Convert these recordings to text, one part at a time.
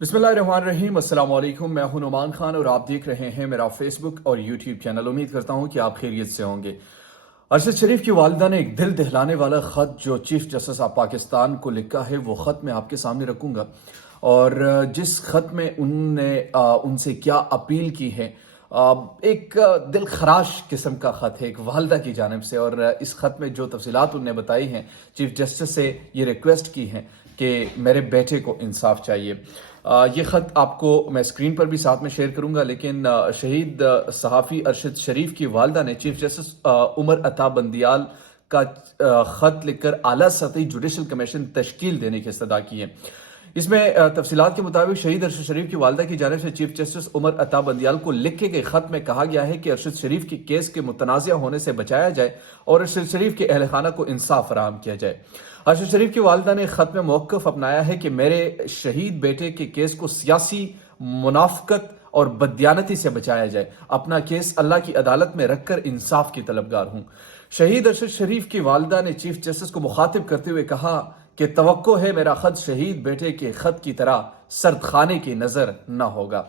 बिस्मिल्लाहिर्रहमानिर्रहीम, अस्सलाम वालेकुम। मैं हूं नुमान खान और आप देख रहे हैं मेरा फेसबुक और यूट्यूब चैनल। उम्मीद करता हूं कि आप खैरियत से होंगे। अरशद शरीफ की वालिदा ने एक दिल दहलाने वाला ख़त जो चीफ जस्टिस ऑफ पाकिस्तान को लिखा है, वो ख़त मैं आपके सामने रखूंगा। और जिस ख़त में उनने उनसे क्या अपील की है, एक दिल खराश किस्म का ख़त है एक वालिदा की जानिब से। और इस ख़त में जो तफसीलात उनने बताई हैं, चीफ जस्टिस से ये रिक्वेस्ट की हैं कि मेरे बेटे को इंसाफ चाहिए। ये ख़त आपको मैं स्क्रीन पर भी साथ में शेयर करूंगा, लेकिन शहीद सहाफ़ी अरशद शरीफ की वालिदा ने चीफ जस्टिस उमर अता बंदियाल का ख़त लिखकर आला सतही जुडिशल कमीशन तश्कील देने की इस्तदा की है। इसमें तफसीलात के मुताबिक शहीद अरशद शरीफ की वालिदा की जानिब से चीफ जस्टिस उमर अता बंदियाल को लिखे गए ख़त में कहा गया है कि अरशद शरीफ के केस के मुतनाज़ होने से बचाया जाए और अरशद शरीफ के अहल खाना को इंसाफ फराहम किया जाए। अरशद शरीफ की वालिदा ने ख़त में मौक़िफ़ अपनाया है कि मेरे शहीद बेटे के केस को सियासी मुनाफ़कत और बददियानती से बचाया जाए। अपना केस अल्लाह की अदालत में रखकर इंसाफ की तलबगार हूँ। शहीद अरशद शरीफ की वालिदा ने चीफ जस्टिस को मुखातिब करते हुए कहा कि तवक्को है मेरा ख़त शहीद बेटे के ख़त की तरह सर्द खाने की नज़र न होगा।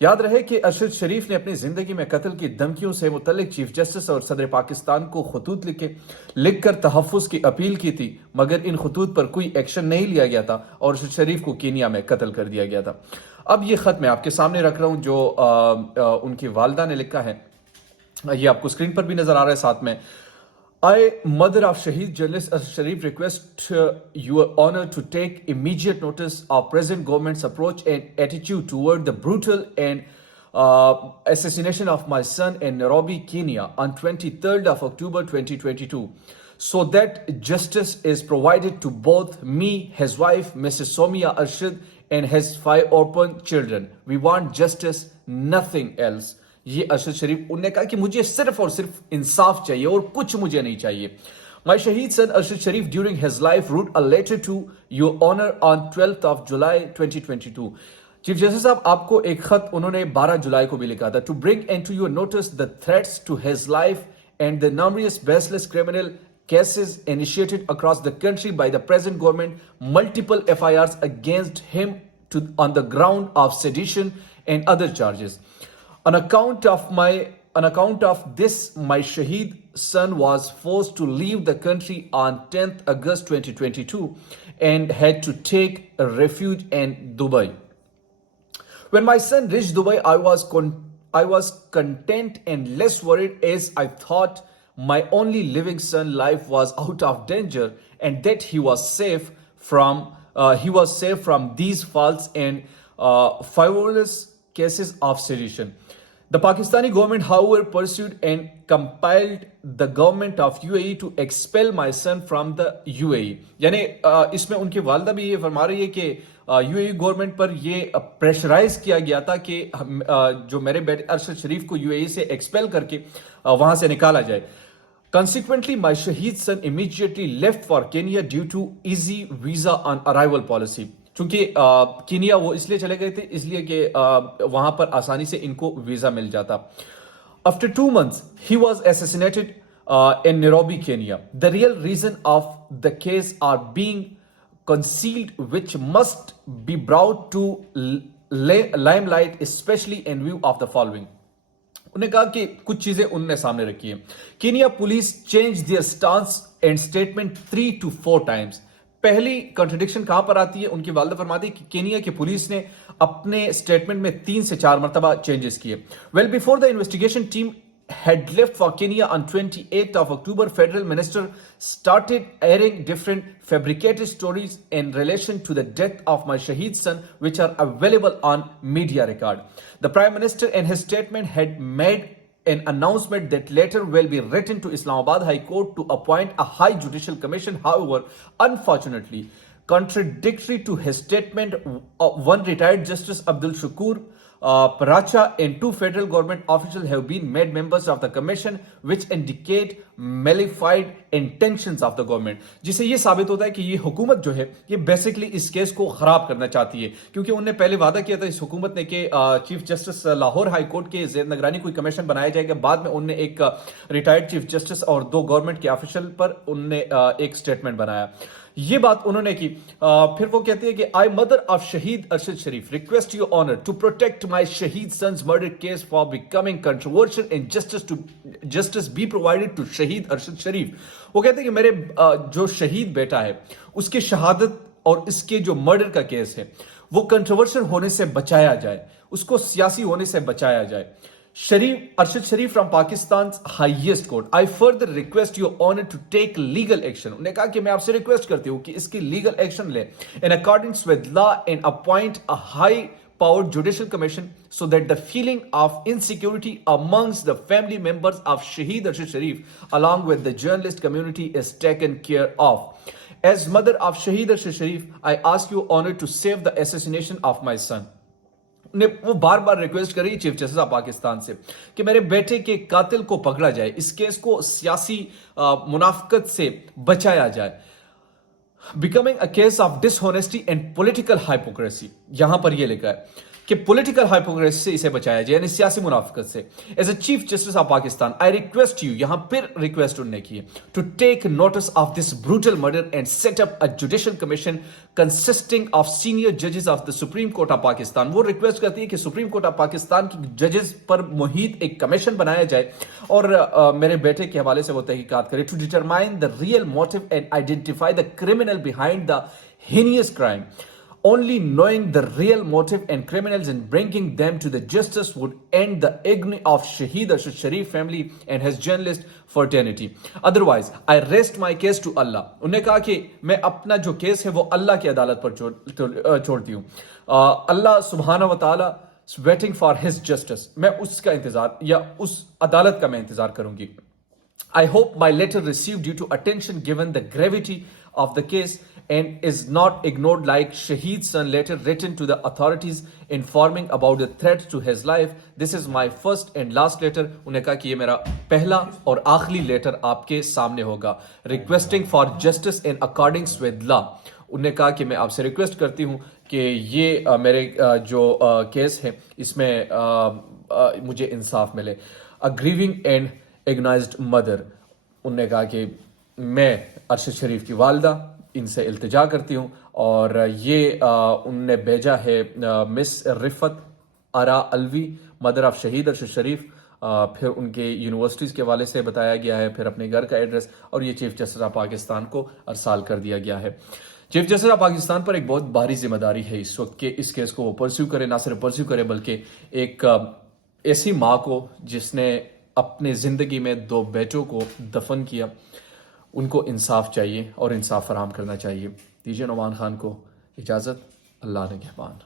याद रहे कि अरशद शरीफ ने अपनी जिंदगी में कत्ल की धमकियों से मुतल्लिक चीफ जस्टिस और सदर पाकिस्तान को खतूत लिखकर तहफ़्फ़ुज़ की अपील की थी, मगर इन खतूत पर कोई एक्शन नहीं लिया गया था और अरशद शरीफ को कीनिया में कत्ल कर दिया गया था। अब ये ख़त मैं आपके सामने रख रहा हूँ जो उनकी वालिदा ने लिखा है। ये आपको स्क्रीन पर भी नजर आ रहा है साथ में। I, mother of Shaheed journalist Arshad Sharif, request your honor to take immediate notice of present government's approach and attitude toward the brutal and assassination of my son in Nairobi, Kenya on 23rd of October 2022, so that justice is provided to both me, his wife, Mrs. Somia Arshad, and his 5 orphan children. We want justice, nothing else. ये अरशद शरीफ उन्होंने कहा कि मुझे सिर्फ और सिर्फ इंसाफ चाहिए और कुछ मुझे नहीं चाहिए। My शहीद son Arshad Sharif during his life wrote a letter to your honor on 12th of July 2022. Chief justice साहब, आपको एक खत उन्होंने 12 जुलाई को भी लिखा था। To bring into your notice the threats to his life and the numerous baseless criminal cases initiated across the country by the present government, multiple FIRs against him on the ground of sedition and other charges. On account of this, my Shaheed son was forced to leave the country on 10th August 2022 and had to take refuge in Dubai. When my son reached Dubai, I was content and less worried, as I thought my only living son life was out of danger and that he was safe from these false and frivolous cases of sedition. The Pakistani government, however, pursued and compelled the government of UAE to expel my son from the UAE. यानी इसमें उनकी वालिदा भी ये फरमा रही है कि UAE गवर्नमेंट पर ये प्रेशराइज किया गया था कि जो मेरे बेटे अरशद शरीफ को UAE से एक्सपेल करके वहां से निकाला जाए। Consequently, my Shaheed son immediately left for Kenya due to easy visa on arrival policy. चूंकि कीनिया वो इसलिए चले गए थे इसलिए कि वहां पर आसानी से इनको वीजा मिल जाता। After 2 months, he was assassinated in Nairobi, Kenya. The real reason of the case are being concealed, which must be brought to limelight, especially in view of the following. उन्हें कहा कि कुछ चीजें उनने सामने रखी है। Kenya police change their stance and statement 3 to 4 times. पहली कॉन्ट्रडिक्शन कहां पर आती है? उनकी वालिदा फरमाती है कि केनिया की पुलिस ने अपने स्टेटमेंट में 3 से 4 मरतबा चेंजेस किए। Well before the investigation team had left for Kenya on 28th of October, Federal Minister started airing different fabricated stories in relation to the death of my Shaheed son, which are available on media record. The Prime Minister in his statement had made an announcement that later will be written to Islamabad High Court to appoint a high judicial commission. However, unfortunately, contradictory to his statement, one retired Justice Abdul Shakur Paracha and 2 federal government officials have been made members of the commission, which indicate malafide intentions of the government, जिससे ये साबित होता है कि ये हुकूमत जो है ये बेसिकली इस केस को खराब करना चाहती है, क्योंकि उन्होंने पहले वादा किया था इस हुकूमत ने कि chief justice Lahore high court के जेर निगरानी कोई कमीशन बनाया जाएगा। बाद में उन्होंने एक रिटायर्ड चीफ जस्टिस और 2 गवर्नमेंट के ऑफिशियल पर उन्होंने एक स्टेटमेंट बनाया। ये बात उन्होंने की। फिर वो कहती है कि आई मदर ऑफ शहीद Arshad Sharif request your honour to protect my शहीद sons murder case for becoming controversial and justice be provided to शहीद अरशद शरीफ। वो कहते हैं कि मेरे जो शहीद बेटा है उसकी शहादत और इसके जो मर्डर का केस है वो कंट्रोवर्शियल होने से बचाया जाए, उसको सियासी होने से बचाया जाए। Arshad Sharif from Pakistan's highest court. I further request your honor to take legal action. उन्होंने कहा कि मैं आपसे रिक्वेस्ट करती हूं कि इसकी लीगल एक्शन ले in accordance with law and appoint a high powered judicial commission so that the feeling of insecurity amongst the family members of Shaheed Arshad Sharif along with the journalist community is taken care of. As mother of Shaheed Arshad Sharif, I ask you honor to save the assassination of my son. ने वो बार बार request करी chief justice of Pakistan से कि मेरे बेटे के कातिल को पकड़ा जाए, इस केस को सियासी मुनाफकत से बचाया जाए। Becoming a case of dishonesty and political hypocrisy, यहां पर यह लिखा है कि पॉलिटिकल हाइपोक्रेसी से इसे बचाया जाए, यानी सियासी मुनाफकत से। As a chief justice of Pakistan I request you, यहां फिर रिक्वेस्ट उन्होंने की है, to take notice of this brutal murder and set up a judicial commission consisting of senior जजेस of the supreme court of Pakistan. वो रिक्वेस्ट करती है कि सुप्रीम कोर्ट ऑफ पाकिस्तान की जजेस पर मुहित एक कमीशन बनाया जाए और मेरे बेटे के हवाले से वो तहकीकात करे, to determine the real motive and identify the criminal behind the heinous crime. Only knowing the real motive and criminals and bringing them to the justice would end the agony of Shaheed Arshad Sharif family and his journalist fraternity. Otherwise, I rest my case to Allah. उन्होंने कहा कि मैं अपना जो case है वो अल्लाह की अदालत पर छोड़ती हूँ। अल्लाह सुब्हाना व तआला waiting for his justice. मैं उसका इंतजार या उस अदालत का मैं इंतजार करूंगी। I hope my letter received due to attention given the gravity of the case and is not ignored like Shaheed's son letter written to the authorities informing about the threat to his life. This is my first and last letter. उन्हें कहा कि ये मेरा पहला और आखिरी letter आपके सामने होगा। Requesting for justice in accordance with law. उन्हें कहा कि मैं आपसे रिक्वेस्ट करती हूँ कि ये मेरे जो केस है इसमें मुझे इंसाफ मिले। A grieving and agonized mother. उन्होंने कहा कि मैं अरशद शरीफ की वालदा इनसे इल्तिजा करती हूँ और ये उनने भेजा है Miss Rifat Ara Alvi, mother of शहीद अरशद शरीफ। फिर उनके यूनिवर्सिटीज़ के हवाले से बताया गया है, फिर अपने घर का एड्रेस, और ये चीफ जस्टिस ऑफ पाकिस्तान को अरसाल कर दिया गया है। चीफ जस्टिस ऑफ पाकिस्तान पर एक बहुत भारी जिम्मेदारी है इस वक्त के इस केस को वो परस्यू करे, ना सिर्फ परस्यू करे बल्कि एक ऐसी माँ को जिसने अपने ज़िंदगी में 2 बेटों को दफन किया, उनको इंसाफ चाहिए और इंसाफ फराहम करना चाहिए। दीजिए नुमान खान को इजाज़त। अल्लाह ने निगहबान।